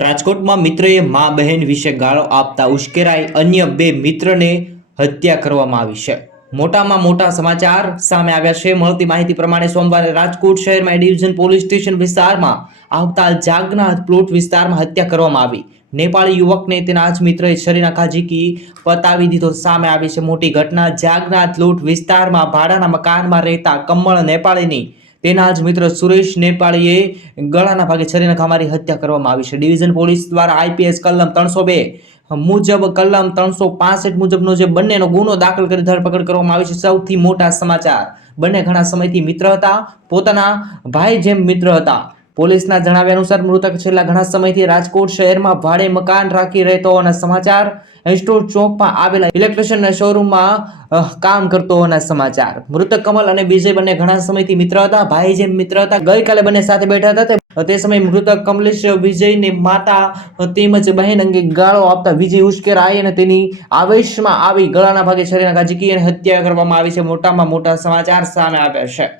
રાજકોટમાં મિત્રએ મા બહેન વિશે ગાળો આપતા ઉશ્કેરાઈ અન્ય બે મિત્રને હત્યા કરવામાં આવી છે। મોટામાં મોટા સમાચાર સામે આવ્યા છે। મળતી માહિતી પ્રમાણે સોમવારે રાજકોટ શહેરમાં એ ડિવિઝન પોલીસ સ્ટેશન વિસ્તારમાં આવતા જાગનાથ પ્લોટ વિસ્તારમાં હત્યા કરવામાં આવી। નેપાળી યુવકને તેના જ મિત્રએ છરીના ઘા ઝીકી પતાવી દીધો સામે આવી છે। મોટી ઘટના જાગનાથ પ્લોટ વિસ્તારમાં ભાડાના મકાનમાં રહેતા કમળ નેપાળીની તેના જ મિત્ર સુરેશ નેપાળીએ ગળાના ભાગે છરીના ઘા મારી હત્યા કરવામાં આવી છે। ડિવિઝન પોલીસ દ્વારા આઈપીએસ કલમ 302 મુજબ કલમ 365 મુજબનો જે બંનેનો ગુનો દાખલ કરી ધરપકડ કરવામાં આવી છે। સૌથી મોટા સમાચાર, બંને ઘણા સમયથી મિત્ર હતા, પોતાના ભાઈ જેમ મિત્ર હતા। પોલીસના જણાવ્યા અનુસાર મૃતક છેલ્લા ઘણા સમયથી રાજકોટ શહેરમાં ભાડે મકાન રાખી રહેતો હોવાના સમાચાર, એસ્ટોર ચોકમાં આવેલા ઇલેક્ટ્રિશિયનના શોરૂમમાં કામ કરતો હોવાના સમાચાર। મૃતક કમલ અને વિજય બંને ઘણા સમયથી મિત્ર હતા, ભાઈ જેમ મિત્ર હતા। ગઈકાલે બંને સાથે બેઠા હતા તે સમયે મૃતક કમલેશ વિજયની માતા તેમજ બહેન અંગે ગાળો આપતા વિજય ઉશ્કેરાઈ અને તેની આવેશમાં આવી ગળાના ભાગે છરીના ઘા ઝીકી અને હત્યા કરવામાં આવી છે। મોટામાં મોટા સમાચાર સામે આવ્યા છે।